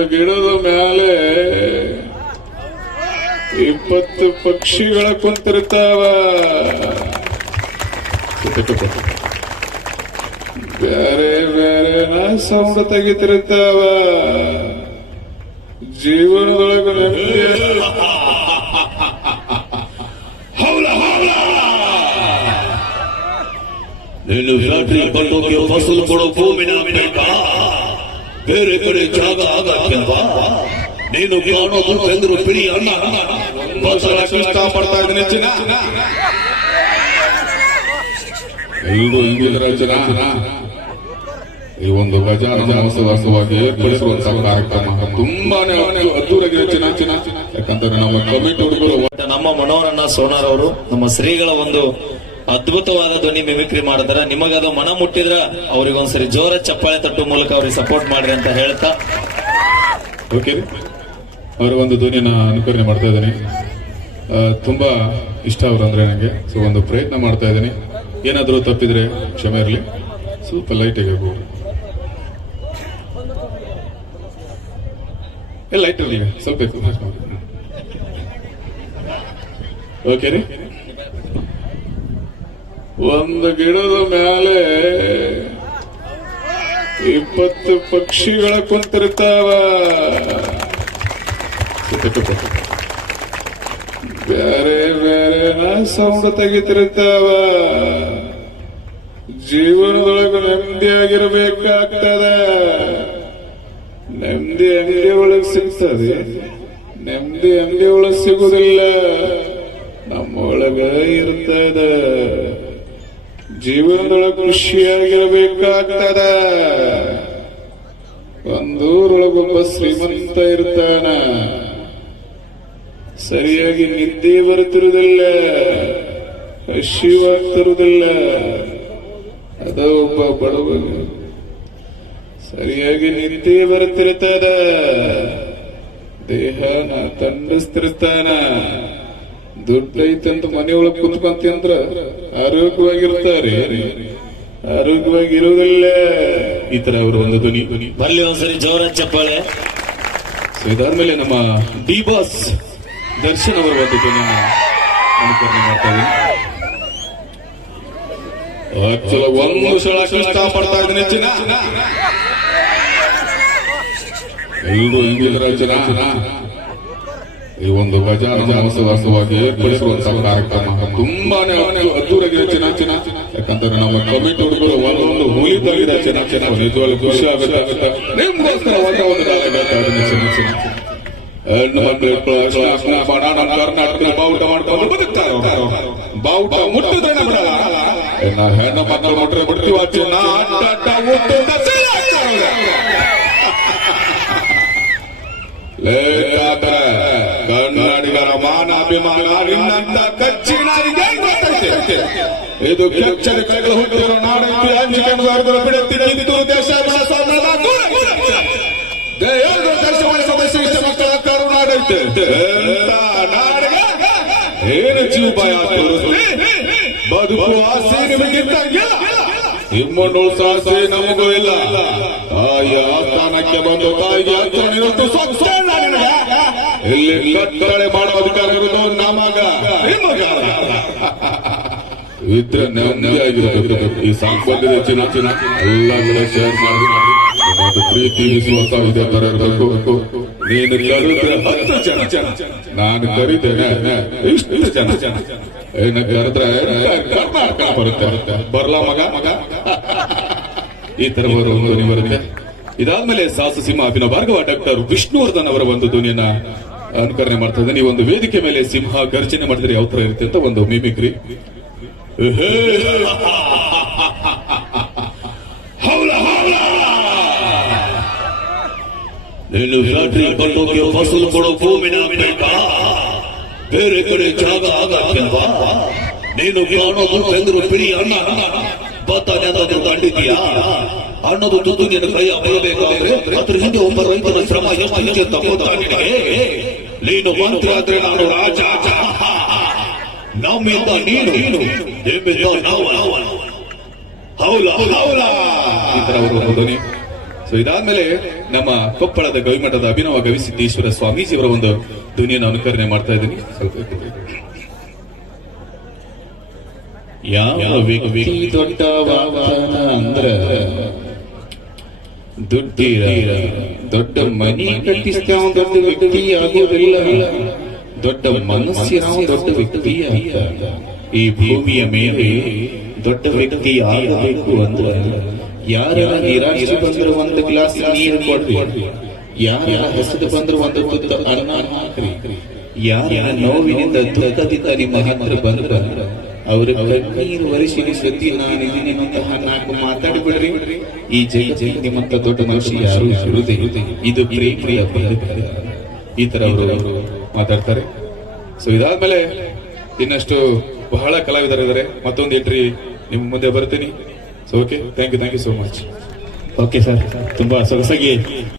ಗಿಡದ ಮೇಲೆ ಇಪ್ಪತ್ತು ಪಕ್ಷಿಗಳ ಕುಂತಿರ್ತಾವ. ಬೇರೆ ಬೇರೆ ಸೌಂಡ್ ತೆಗಿತಿರ್ತಾವ. ಜೀವನದೊಳಗೆ ನೀನು ಫ್ಯಾಕ್ಟ್ರಿ ಬಂದೋಗಿ ಫಸಲು ಕೊಡೋ ಭೂಮಿನ ಬೇರೆ ಕಡೆ ಜಾಗ ಕೆಲವಾ ನೀನು ಕಾಣೋದು ಚಂದ್ರು ಅಣ್ಣ. ಅನ್ನ ಬಸವಕ್ಕೆ ಇಷ್ಟಪಡ್ತಾ ಇದ್ದೀನಿ ಚಿನ್ನ. ಎಲ್ಲರೂ ಇಂದಿನ ಜನ ಈ ಒಂದು ಗಜಾನನ ಮಹೋತ್ಸವವಾಗಿ ಏರ್ಪಡಿಸುವಂತಹ ಕಾರ್ಯಕ್ರಮ ತುಂಬಾನೇ ಅದ್ದೂರಾಗಿದೆ ಚಿನ್ನ ಚಿನ್ನ. ಯಾಕಂದ್ರೆ ನಮ್ಮ ಕಮಿಟಿ ಹುಡುಗರು ನಮ್ಮ ಮನೋರಣ್ಣ ಸೋನಾರ್ ಅವರು, ನಮ್ಮ ಶ್ರೀಗಳ ಒಂದು ಅದ್ಭುತವಾದ ಧ್ವನಿ ಮಿಮಿಕ್ರಿ ಮಾಡಿದ್ರ. ನಿಮಗದು ಮನ ಮುಟ್ಟಿದ್ರ ಅವ್ರಿಗೊಂದ್ಸರಿ ಜೋರ ಚಪ್ಪಾಳೆ ತಟ್ಟು ಮೂಲಕ ಅವ್ರಿಗೆ ಸಪೋರ್ಟ್ ಮಾಡ್ರಿ ಅಂತ ಹೇಳ್ತಾ. ಓಕೆ ಅವರ ಒಂದು ಧ್ವನಿನ ಅನುಕರಣೆ ಮಾಡ್ತಾ ಇದ್ದೀನಿ. ತುಂಬಾ ಇಷ್ಟ ಅವರು ಅಂದ್ರೆ ನನಗೆ ಸೊ ಒಂದು ಪ್ರಯತ್ನ ಮಾಡ್ತಾ ಇದ್ದೀನಿ. ಏನಾದರೂ ತಪ್ಪಿದ್ರೆ ಕ್ಷಮೆ ಇರಲಿ. ಸ್ವಲ್ಪ ಲೈಟ್ ಆಗಿ ಹೋಗ್ಬೋದು ಲೈಟ್ ಇರಲಿ ಸ್ವಲ್ಪ ಓಕೆ ರೀ? ಒಂದು ಗಿಡದ ಮೇಲೆ ಇಪ್ಪತ್ತು ಪಕ್ಷಿಗಳ ಕುಂತಿರ್ತಾವ ಬೇರೆ ಬೇರೆ ಸೌಂಡ್ ತೆಗಿತಿರ್ತಾವ ಜೀವನದೊಳಗ ನೆಮ್ಮದಿ ಆಗಿರ್ಬೇಕಾಗ್ತದ ನೆಮ್ಮದಿ ಅಂಗಡಿ ಒಳಗೆ ಸಿಗ್ತದೆ. ನೆಮ್ಮದಿ ಅಂಗಡಿ ಒಳಗೆ ಸಿಗುದಿಲ್ಲ. ನಮ್ಮೊಳಗ ಇರ್ತದ. ಜೀವನದೊಳಗೆ ಖುಷಿಯಾಗಿರಬೇಕಾಗ್ತದ ಒಂದೂರೊಳಗೊಬ್ಬ ಶ್ರೀಮಂತ ಇರ್ತಾನ. ಸರಿಯಾಗಿ ನಿದ್ದೆ ಬರುತ್ತಿರುವುದಿಲ್ಲ, ಹಸಿವಾಗ್ತಿರುವುದಿಲ್ಲ. ಅದ ಒಬ್ಬ ಬಡವ ಸರಿಯಾಗಿ ನಿದ್ದೆ ಬರುತ್ತಿರ್ತದ ದೇಹನ ತಂಡಿಸ್ತಿರ್ತಾನ ದುಡ್ಡು ಐತಂತ ಮನೆಯೊಳಗೆ ಕುತ್ಕೊಂತಿ ಅಂದ್ರ ಆರೋಗ್ಯವಾಗಿರ್ತಾರೆ ಆರೋಗ್ಯವಾಗಿರುವುದಿಲ್ಲ ಈ ತರ ಅವರು ಒಂದು ಧ್ವನಿ ಧ್ವನಿ ಬರ್ಲಿ ಒಂದ್ಸರಿ ಜೋರ ಚಪ್ಪಾಳೆ ಸೊ ಇದಾದ್ಮೇಲೆ ನಮ್ಮ ಡಿ ಬಾಸ್ ದರ್ಶನ್ ಅವರ ಒಂದು ಧ್ವನಿಯನ್ನು ಅನುಕರಣೆ ಮಾಡ್ತಾ ಇದ್ದೀನಿ ಒಂದು ಸಲ ಕಷ್ಟ ಪಡ್ತಾ ಇದ್ದೀನಿ ಚಿನ್ನ ಇದು ಇಂದಿನ ಜನ ಈ ಒಂದು ಗಜಾನನ ಮಹೋತ್ಸವವಾಗಿ ಏರ್ಪಡಿಸುವಂತಹ ಕಾರ್ಯಕ್ರಮ. ತುಂಬಾನೇ ಅದ್ದೂರಾಗಿದೆ ಚೆನ್ನಾಗಿ ಚಿನ್ನ. ಯಾಕಂದ್ರೆ ನಮ್ಮ ಕಮಿಟಿ ಹುಡುಗರು ಒಂದೊಂದು ಮುಗಿದಾಗಿದೆ ಚೆನ್ನಾಗಿ ಚೆನ್ನಾಗಿ ನಿಜವಾಗ್ಲೂ ಖುಷಿ ಆಗುತ್ತೆ. ನಿಮ್ಗೋಸ್ಕರ ಒಂದ ಇದು ಕೆಚ್ಚದ ಕೈಗಳು ಹುಟ್ಟಿರೋ ನಾಡೈತಿ ಅಂಜಿಕೆಯನ್ನು ಹೊರಗಡೆ ಬಿಡುತ್ತಿ ಕಿತ್ತೂರು ದೇಶ ದೇವರು ದರ್ಶ ಮಾಡಿಸುವ ಶ್ರೀಷ್ಟ ಮಕ್ಕಳ ಕರುನಾಡೈತೆ ಎಂತ ನಾಡಿಗೆ ಏನು ಜೀವ ಭಯ ಬದುಕು ಆಸೆ ನಿಮಗಿಂತ ನಿಮ್ಮನ್ನು ಸಾಸೆ ನಮಗೂ ಇಲ್ಲ. ತಾಯಿಯ ಆಸ್ಥಾನಕ್ಕೆ ಬಂದು ತಾಯಿಗೆ ನಿನಗೆ. ಇಲ್ಲಿ ಕಟ್ಟಳೆ ಮಾಡೋ ಅಧಿಕಾರ ಇರುವುದು ನಮಗ ನಿಮಗ ಇದ್ರೆ ನೆಮ್ಮದಿಯಾಗಿರಬೇಕು ಈ ಸಂಪತ್ತಿದೆ ಹೆಚ್ಚಿನ ಚಿನ್ನ ಎಲ್ಲ ಕಡೆ ಶೇರ್ ಮಾಡಿ. ಮತ್ತು ಪ್ರೀತಿ ವಿಶ್ವಾಸ ಇದೆ ತರ ಇರಬೇಕು ನೀನು ಕರೆದ್ರೆ ಹತ್ತು ಜನ. ನಾನು ಕರಿತೇನೆ. ಇಷ್ಟು ಜನ. ಏನ ಕರೆದ್ರೆ ಕರ್ನಾಟಕ ಬರುತ್ತೆ? ಬರ್ಲಾ ಮಗ? ಮಗ ಈ ತರ ಬರುವ ಧ್ವನಿ ಬರುತ್ತೆ. ಇದಾದ್ಮೇಲೆ ಸಾಸು ಸಿಂಹ ಅಭಿನವ ಭಾರ್ಗವ ಡಾಕ್ಟರ್ ವಿಷ್ಣುವರ್ಧನ್ ಅವರ ಒಂದು ಧ್ವನಿಯನ್ನ ಅನುಕರಣೆ ಮಾಡ್ತಾ ಇದ್ದೀನಿ ಒಂದು ವೇದಿಕೆ ಮೇಲೆ ಸಿಂಹ ಗರ್ಜನೆ ಮಾಡಿದ್ರೆ ಯಾವ ತರ ಇರುತ್ತೆ ಅಂತ ಒಂದು ಮಿಮಿಕ್ರಿ ನೀನು ಫ್ಯಾಕ್ಟ್ರಿ ಬಂದೋಗಿ ಫಸಲು ಕೊಡೋ ಭೂಮಿನ ಬೇಕಾ ಬೇರೆ ಕಡೆ ಜಾಗ ಆಗಕ್ಕಿಲ್ವಾ? ನೀನು ಕಾಣೋದು ಬೆಂದರು ಪಿಡಿ ಅಣ್ಣ? ಭತ್ತ ನೆಂದಾದ್ರೂ ಕಂಡಿದ್ಯಾ? ಅನ್ನೋದು ತುದು ನಿನ್ನ ಕೈಯ ಬರಬೇಕಾದ್ರೆ ಅದ್ರ ಹಿಂದೆ ಒಬ್ಬ ರೈತನ ಶ್ರಮ ಎಷ್ಟು ಹಿಂದೆ ತಪ್ಪೋದ ನೀನು ಮಂತ್ರಿ ಆದ್ರೆ ನಾನು ರಾಜ. ನಮ್ಮಿಂದ ನೀನು ನಿಮ್ಮಿಂದ ನಾವು ಹೌಲ ಹೌಲ ಈ ತರ ಅವರು ಧ್ವನಿ. ಸೊ ಇದಾದ್ಮೇಲೆ ನಮ್ಮ ಕೊಪ್ಪಳದ ಗವಿಮಠದ ಅಭಿನವ ಗವಿಸಿದ್ದೇಶ್ವರ ಸ್ವಾಮೀಜಿಯವರ ಒಂದು ಧ್ವನಿಯನ್ನು ಅನುಕರಣೆ ಮಾಡ್ತಾ ಇದ್ದೀನಿ. ಸ್ವಲ್ಪ ಯಾವ ವ್ಯಕ್ತಿ ದೊಡ್ಡ ಅಂದ್ರ? ದುಡ್ಡಿರ ದೊಡ್ಡ ಮನಿ ಕಟ್ಟಿಸ್ತಾ ದೊಡ್ಡ ವ್ಯಕ್ತಿ ಆಗೋದಿಲ್ಲ ದೊಡ್ಡ ಮನಸ್ಸಿನ ದೊಡ್ಡ ವ್ಯಕ್ತಿ ಅಂತ ಈ ಭೂಮಿಯ ಮೇಲೆ ದೊಡ್ಡ ವ್ಯಕ್ತಿ ಆಗಬೇಕು ಅಂದ್ರೆ ಯಾರ ನಿರಾಶೆ ಬಂದ್ರೆ ಒಂದು ಗ್ಲಾಸ್ ನೀರು ಕೊಡ್ರಿ. ಯಾರ ಹೆಸರು ಬಂದ್ರೆ ಒಂದು ತುತ್ತ ಅನ್ನ ಹಾಕ್ರಿ. ಯಾರ ನೋವಿನಿಂದ ದುಃಖದಿಂದ ನಿಮ್ಮ ಹತ್ರ ಬಂದ್ರ ಅವ್ರ ಕಣ್ಣೀರು ವರ್ಷಿನ ಸತಿ ನಾನು ನಿಮ್ಮಂತಹ ನಾಲ್ಕು ಮಾತಾಡಿಬಿಡ್ರಿ. ಈ ಜೈ ಜೈ ನಿಮ್ಮಂತ ದೊಡ್ಡ ಮನುಷ್ಯ ಯಾರು ಇದು ಪ್ರೇಮಿಯ ಪ್ರಿಯ ಈ ತರ ಅವರು ಮಾತಾಡ್ತಾರೆ. ಸೊ ಇದಾದ್ಮೇಲೆ ಇನ್ನಷ್ಟು ಬಹಳ ಕಲಾವಿದರಿದ್ದಾರೆ ಮತ್ತೊಂದು ಎಂಟ್ರಿ ನಿಮ್ಮ ಮುಂದೆ ಬರ್ತೀನಿ so okay thank you thank you so much okay sir ತುಂಬಾ ಸೊಗಸಾಗಿ